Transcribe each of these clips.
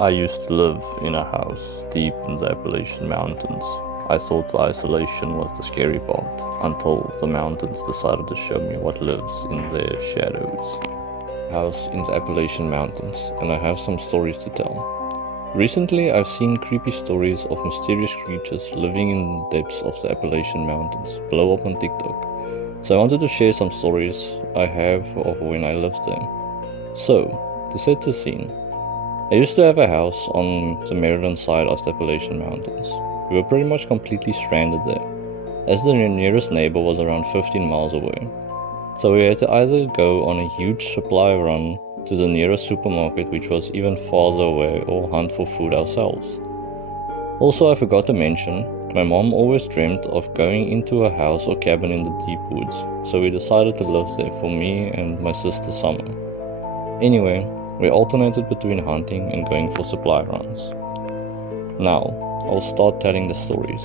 I used to live in a house deep in the Appalachian Mountains. I thought the isolation was the scary part, until the mountains decided to show me what lives in their shadows. House in the Appalachian Mountains, and I have some stories to tell. Recently, I've seen creepy stories of mysterious creatures living in the depths of the Appalachian Mountains blow up on TikTok. So I wanted to share some stories I have of when I lived there. So, to set the scene, I used to have a house on the Maryland side of the Appalachian Mountains. We were pretty much completely stranded there, as the nearest neighbor was around 15 miles away. So we had to either go on a huge supply run to the nearest supermarket, which was even farther away, or hunt for food ourselves. Also, I forgot to mention, my mom always dreamt of going into a house or cabin in the deep woods, so we decided to live there for me and my sister Summer. Anyway, we alternated between hunting and going for supply runs. Now, I'll start telling the stories.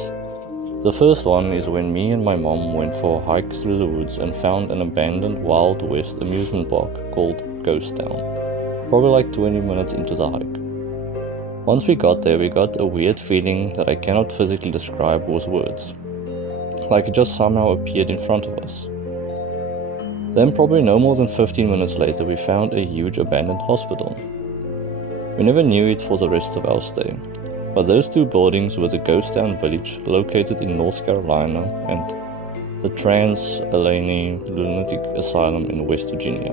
The first one is when me and my mom went for a hike through the woods and found an abandoned Wild West amusement park called Ghost Town, probably like 20 minutes into the hike. Once we got there, we got a weird feeling that I cannot physically describe with words, like it just somehow appeared in front of us. Then probably no more than 15 minutes later, we found a huge abandoned hospital. We never knew it for the rest of our stay, but those two buildings were the Ghost Town Village located in North Carolina and the Trans-Allegheny Lunatic Asylum in West Virginia.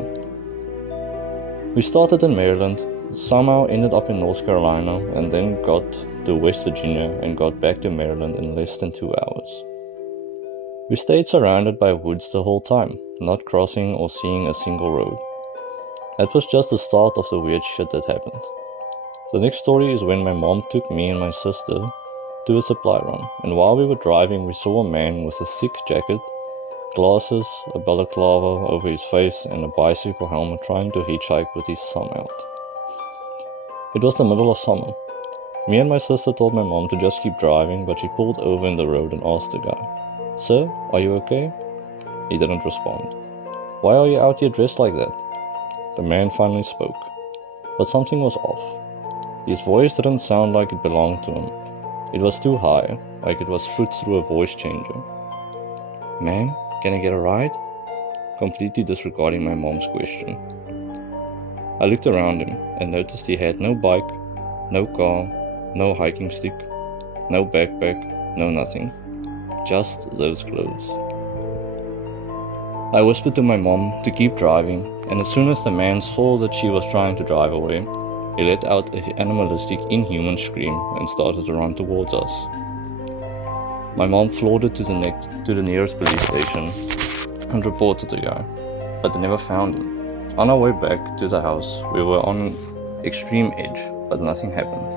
We started in Maryland, somehow ended up in North Carolina, and then got to West Virginia and got back to Maryland in less than 2 hours. We stayed surrounded by woods the whole time, not crossing or seeing a single road. That was just the start of the weird shit that happened. The next story is when my mom took me and my sister to a supply run, and while we were driving we saw a man with a thick jacket, glasses, a balaclava over his face, and a bicycle helmet trying to hitchhike with his thumb out. It was the middle of summer. Me and my sister told my mom to just keep driving, but she pulled over in the road and asked the guy, "Sir, are you okay?" He didn't respond. "Why are you out here dressed like that?" The man finally spoke, but something was off. His voice didn't sound like it belonged to him. It was too high, like it was put through a voice changer. "Ma'am, can I get a ride?" Completely disregarding my mom's question. I looked around him and noticed he had no bike, no car, no hiking stick, no backpack, no nothing. Just those clothes. I whispered to my mom to keep driving, and as soon as the man saw that she was trying to drive away, he let out an animalistic, inhuman scream and started to run towards us. My mom floated to the nearest police station and reported the guy, but they never found him. On our way back to the house, we were on extreme edge, but nothing happened.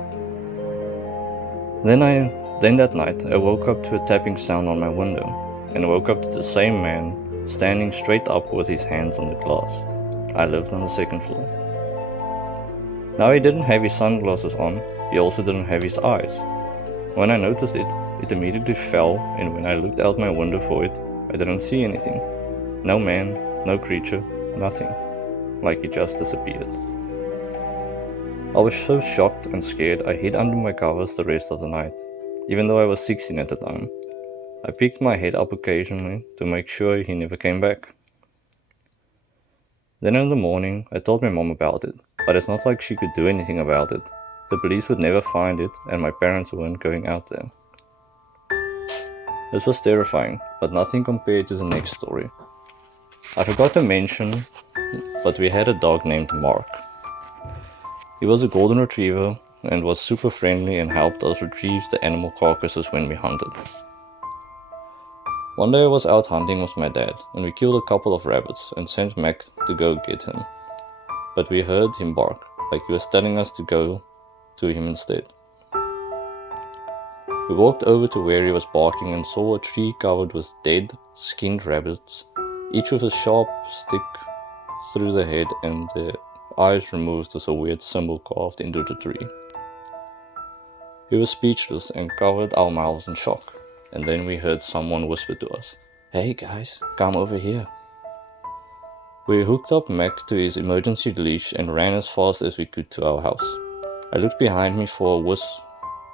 Then that night, I woke up to a tapping sound on my window, and woke up to the same man standing straight up with his hands on the glass. I lived on the second floor. Now he didn't have his sunglasses on, he also didn't have his eyes. When I noticed it, it immediately fell, and when I looked out my window for it, I didn't see anything. No man, no creature, nothing. Like he just disappeared. I was so shocked and scared I hid under my covers the rest of the night, even though I was 16 at the time. I picked my head up occasionally to make sure he never came back. Then in the morning, I told my mom about it, but it's not like she could do anything about it. The police would never find it, and my parents weren't going out there. This was terrifying, but nothing compared to the next story. I forgot to mention, but we had a dog named Mark. He was a golden retriever and was super friendly and helped us retrieve the animal carcasses when we hunted. One day I was out hunting with my dad, and we killed a couple of rabbits and sent Mac to go get him. But we heard him bark, like he was telling us to go to him instead. We walked over to where he was barking and saw a tree covered with dead, skinned rabbits, each with a sharp stick through the head and their eyes removed with a weird symbol carved into the tree. We were speechless and covered our mouths in shock, and then we heard someone whisper to us, "Hey guys, come over here." We hooked up Mac to his emergency leash and ran as fast as we could to our house. I looked behind me for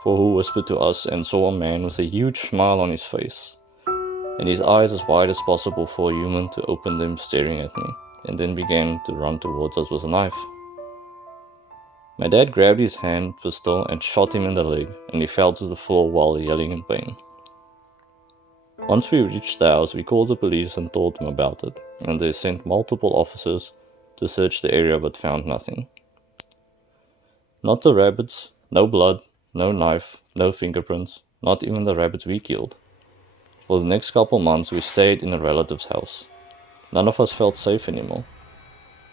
who whispered to us and saw a man with a huge smile on his face, and his eyes as wide as possible for a human to open them, staring at me, and then began to run towards us with a knife. My dad grabbed his hand pistol and shot him in the leg, and he fell to the floor while yelling in pain. Once we reached the house, we called the police and told them about it, and they sent multiple officers to search the area but found nothing. Not the rabbits, no blood, no knife, no fingerprints, not even the rabbits we killed. For the next couple months, we stayed in a relative's house. None of us felt safe anymore.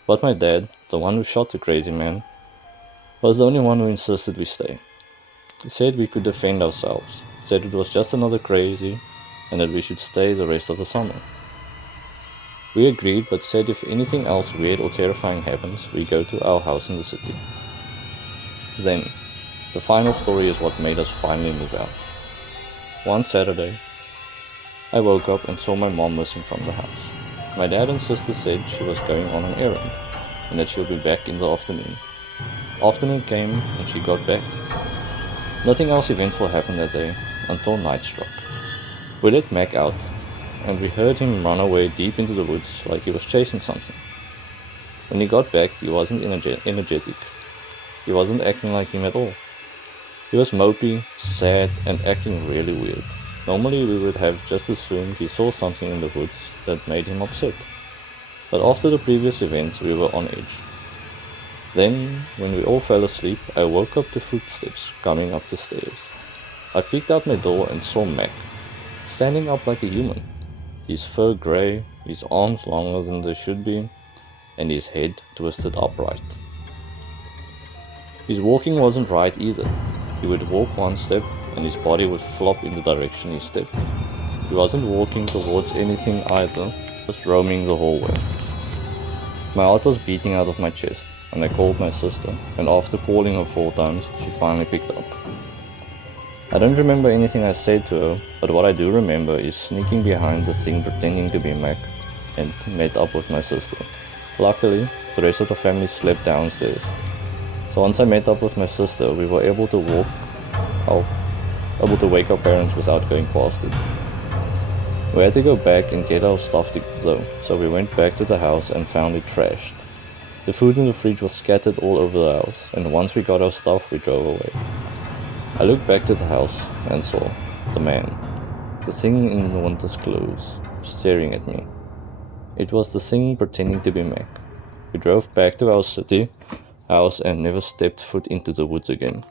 But my dad, the one who shot the crazy man, was the only one who insisted we stay. He said we could defend ourselves, said it was just another crazy, and that we should stay the rest of the summer. We agreed, but said if anything else weird or terrifying happens, we go to our house in the city. Then, the final story is what made us finally move out. One Saturday, I woke up and saw my mom missing from the house. My dad and sister said she was going on an errand, and that she'll be back in the afternoon. Afternoon came and she got back. Nothing else eventful happened that day until night struck. We let Mac out, and we heard him run away deep into the woods like he was chasing something. When he got back, he wasn't energetic. He wasn't acting like him at all. He was mopey, sad, and acting really weird. Normally we would have just assumed he saw something in the woods that made him upset. But after the previous events, we were on edge. Then, when we all fell asleep, I woke up to footsteps coming up the stairs. I peeked out my door and saw Mac, standing up like a human. His fur grey, his arms longer than they should be, and his head twisted upright. His walking wasn't right either. He would walk one step, and his body would flop in the direction he stepped. He wasn't walking towards anything either, just roaming the hallway. My heart was beating out of my chest, and I called my sister, and after calling her 4 times, she finally picked up. I don't remember anything I said to her, but what I do remember is sneaking behind the thing pretending to be Mac, and met up with my sister. Luckily, the rest of the family slept downstairs. So once I met up with my sister, we were able to wake our parents without going past it. We had to go back and get our stuff though, so we went back to the house and found it trashed. The food in the fridge was scattered all over the house, and once we got our stuff, we drove away. I looked back to the house and saw the man, the thing in the winter's clothes, staring at me. It was the thing pretending to be Mac. We drove back to our city house and never stepped foot into the woods again.